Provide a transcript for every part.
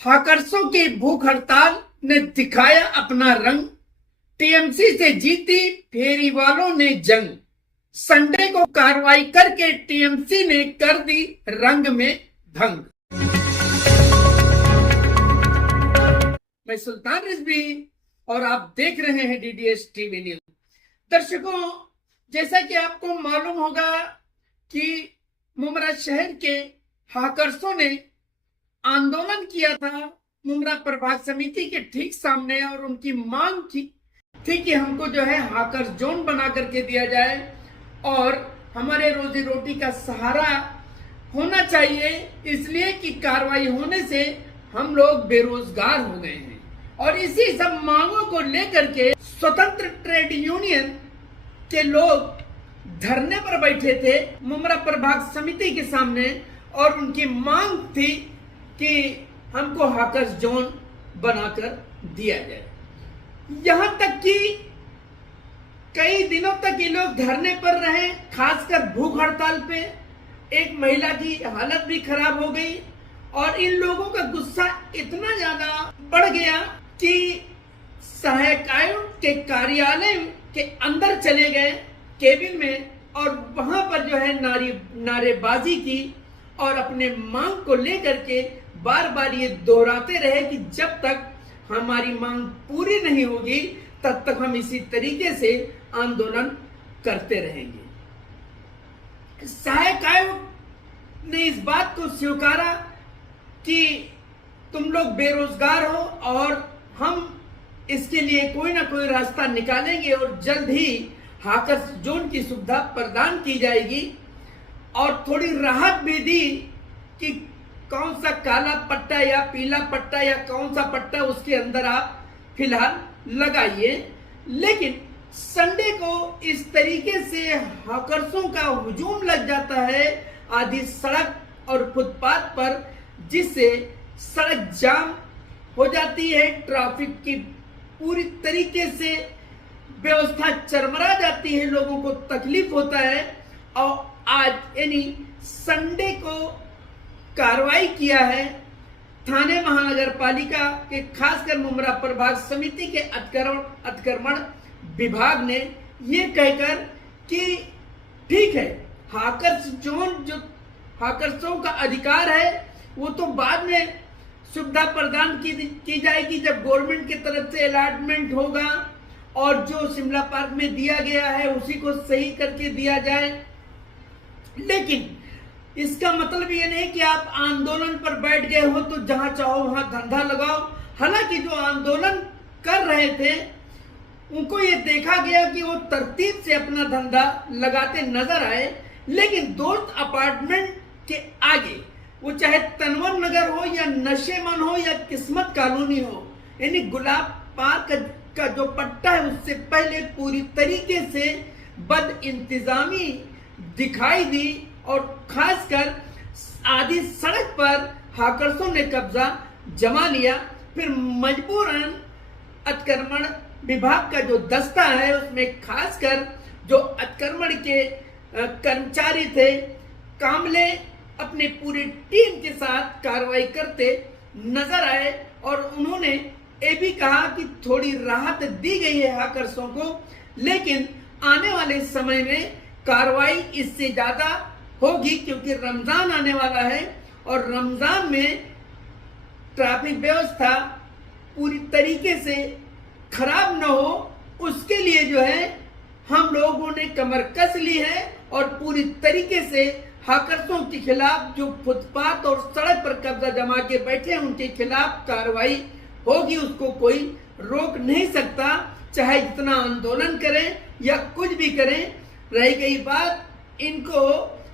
हाकर्सों की भूख हड़ताल ने दिखाया अपना रंग, टीएमसी से जीती फेरी वालों ने जंग। संडे को कार्रवाई करके टीएमसी ने कर दी रंग में भंग। मैं सुल्तान रिजवी और आप देख रहे हैं डीडीएस टीवी न्यूज। दर्शकों, जैसा कि आपको मालूम होगा कि मुमरा शहर के हाकर्सों ने आंदोलन किया था मुमरा प्रभाग समिति के ठीक सामने, और उनकी मांग थी कि हमको जो है हाकर जोन बना करके दिया जाए और हमारे रोजी रोटी का सहारा होना चाहिए, इसलिए कि कार्रवाई होने से हम लोग बेरोजगार हो गए हैं। और इसी सब मांगों को लेकर के स्वतंत्र ट्रेड यूनियन के लोग धरने पर बैठे थे मुमरा प्रभाग समिति के सामने, और उनकी मांग थी कि हमको हाकर्स जोन बनाकर दिया जाए। यहां तक कि कई दिनों तक ये लोग धरने पर रहे, खासकर भूख हड़ताल पे। एक महिला की हालत भी खराब हो गई और इन लोगों का गुस्सा इतना ज्यादा बढ़ गया कि सहायक आयुक्त के कार्यालय के अंदर चले गए केबिन में, और वहां पर जो है नारेबाजी की और अपने मांग को लेकर के बार बार ये दोहराते रहे कि जब तक हमारी मांग पूरी नहीं होगी तब तक हम इसी तरीके से आंदोलन करते रहेंगे। सहायक आयुक्त ने इस बात को स्वीकारा कि तुम लोग बेरोजगार हो और हम इसके लिए कोई ना कोई रास्ता निकालेंगे और जल्द ही हाकर्स जोन की सुविधा प्रदान की जाएगी, और थोड़ी राहत भी दी कि कौन सा काला पट्टा या पीला पट्टा या कौन सा पट्टा उसके अंदर आप फिलहाल लगाइए। लेकिन संडे को इस तरीके से हाकर्सों का हुजूम लग जाता है आधी सड़क और फुटपाथ पर, जिससे सड़क जाम हो जाती है, ट्रैफिक की पूरी तरीके से व्यवस्था चरमरा जाती है, लोगों को तकलीफ होता है। और आज यानी संडे को कार्रवाई किया है थाने महानगर पालिका के खासकर मुमरा प्रभाग समिति के अतिक्रमण विभाग ने, ये कहकर कि ठीक है, हाकर्स जोन जो हाकर्सों का अधिकार है वो तो बाद में सुविधा प्रदान की जाएगी जब गवर्नमेंट की तरफ से अलॉटमेंट होगा, और जो शिमला पार्क में दिया गया है उसी को सही करके दिया जाए। लेकिन इसका मतलब ये नहीं कि आप आंदोलन पर बैठ गए हो तो जहां चाहो वहां धंधा लगाओ। हालांकि जो आंदोलन कर रहे थे उनको ये देखा गया कि वो तरतीब से अपना धंधा लगाते नजर आए, लेकिन दोस्त अपार्टमेंट के आगे, वो चाहे तनवर नगर हो या नशेमन हो या किस्मत कॉलोनी हो, यानी गुलाब पार्क का जो पट्टा है उससे पहले पूरी तरीके से बद इंतजामी दिखाई दी, और खासकर आधी सड़क पर हाकर्सों ने कब्जा जमा लिया। फिर मजबूरन अतिक्रमण विभाग का जो दस्ता है उसमें खासकर जो अतिक्रमण के कर्मचारी थे, कामले अपने पूरी टीम के साथ कार्रवाई करते नजर आए, और उन्होंने ये भी कहा कि थोड़ी राहत दी गई है हाकर्सों को, लेकिन आने वाले समय में कार्रवाई इससे ज्यादा होगी, क्योंकि रमजान आने वाला है और रमजान में ट्रैफिक व्यवस्था पूरी तरीके से खराब न हो, उसके लिए जो है हम लोगों ने कमर कस ली है, और पूरी तरीके से हाकर्सों के खिलाफ जो फुटपाथ और सड़क पर कब्जा जमा के बैठे हैं उनके खिलाफ कार्रवाई होगी। उसको कोई रोक नहीं सकता, चाहे जितना आंदोलन करें या कुछ भी करें। रही गई बात इनको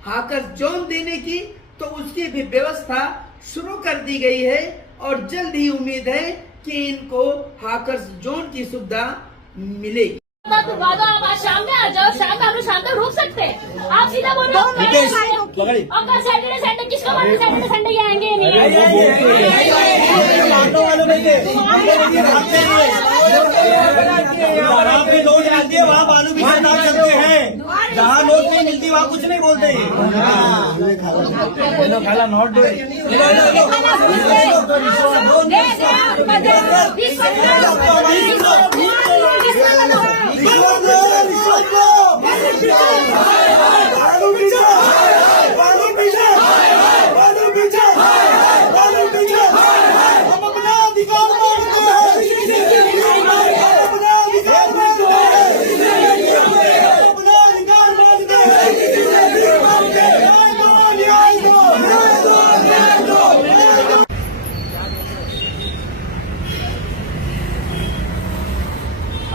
हाकर्स जोन देने की, तो उसकी भी व्यवस्था शुरू कर दी गई है, और जल्द ही उम्मीद है कि इनको हाकर्स जोन की सुविधा मिलेगी। आज शाम में आ जाओ, शाम में शाम तक रुक सकते हैं। आप सीधा बोलो और कल सैटरडे संडे किसको मालूम, सैटरडे संडे आएंगे नहीं आएंगे। नहीं थे, जहाँ पे नोट मिलती है वहाँ बालू भी डाल सकते हैं, जहाँ नोट नहीं मिलती वहाँ कुछ नहीं बोलते हैं।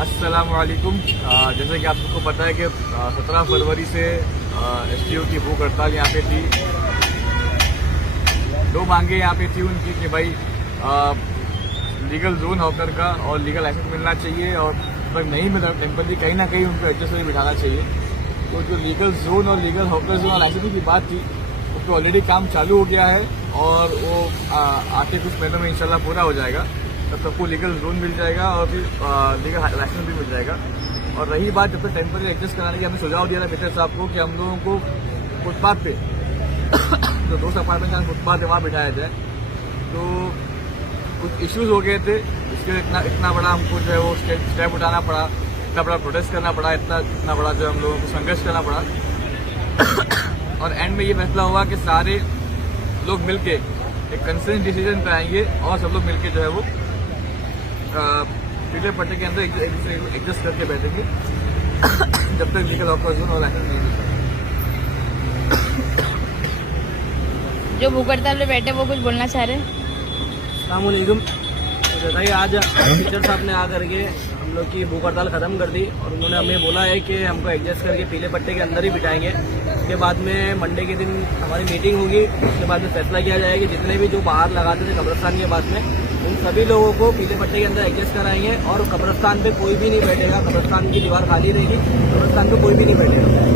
अस्सलामुअलैकुम। जैसे कि आप सबको पता है कि 17 फरवरी से एसटीओ की भूख हड़ताल यहाँ पे थी। दो मांगे यहाँ पे थी उनकी कि भाई लीगल जोन हॉकर का और लीगल लाइसेंस मिलना चाहिए, और अगर नहीं मिला टेम्पररी कहीं ना कहीं उनको एडजस्ट में बिठाना चाहिए। तो जो लीगल जोन और लीगल हॉकर जोन और लाइसेंस की बात थी उस पर ऑलरेडी काम चालू हो गया है, और वो आते कुछ महीनों में इंशाल्लाह पूरा हो जाएगा। तब सबको लीगल जोन मिल जाएगा और फिर लीगल लाइसेंस भी मिल जाएगा। और रही बात जब तक टेम्पररी एडजस्ट कराने की, हमने सुझाव दिया था मित्र साहब को कि हम लोगों को फुटपाथ पे जो 2 अपार्टमेंट का फुटपाथ है वहाँ बिठाया जाए। तो कुछ इश्यूज हो गए थे, इसके इतना बड़ा हमको जो है वो स्टेप उठाना पड़ा, इतना बड़ा प्रोटेस्ट करना पड़ा, इतना बड़ा जो हम लोगों को संघर्ष करना पड़ा। और एंड में ये फैसला हुआ कि सारे लोग मिलके एक कंसेंस डिसीजन पे आएंगे और सब लोग मिलके जो है वो पीले पट्टे के अंदर एडजस्ट करके बैठेंगे जब तक लीगल ऑफर जोन और लाइसेंस नहीं मिलता। जो भूख हड़ताल पे बैठे वो कुछ बोलना चाह रहे हैं। अस्सलामुअलैकुम। जैसा ही आज टीचर साहब ने आकर के हम लोग की भूख हड़ताल खत्म कर दी, और उन्होंने हमें बोला है कि हमको एडजस्ट करके पीले पट्टे के अंदर ही बिठाएंगे। उसके बाद में मंडे के दिन हमारी मीटिंग होगी, उसके बाद में फैसला किया जाएगा कि जितने भी जो बाहर लगाते थे कब्रिस्तान के पास में, उन सभी लोगों को पीले पट्टे के अंदर एडजस्ट कराएंगे, और कब्रिस्तान पे कोई भी नहीं बैठेगा। कब्रिस्तान की दीवार खाली रहेगी, कब्रिस्तान पे कोई भी नहीं बैठेगा।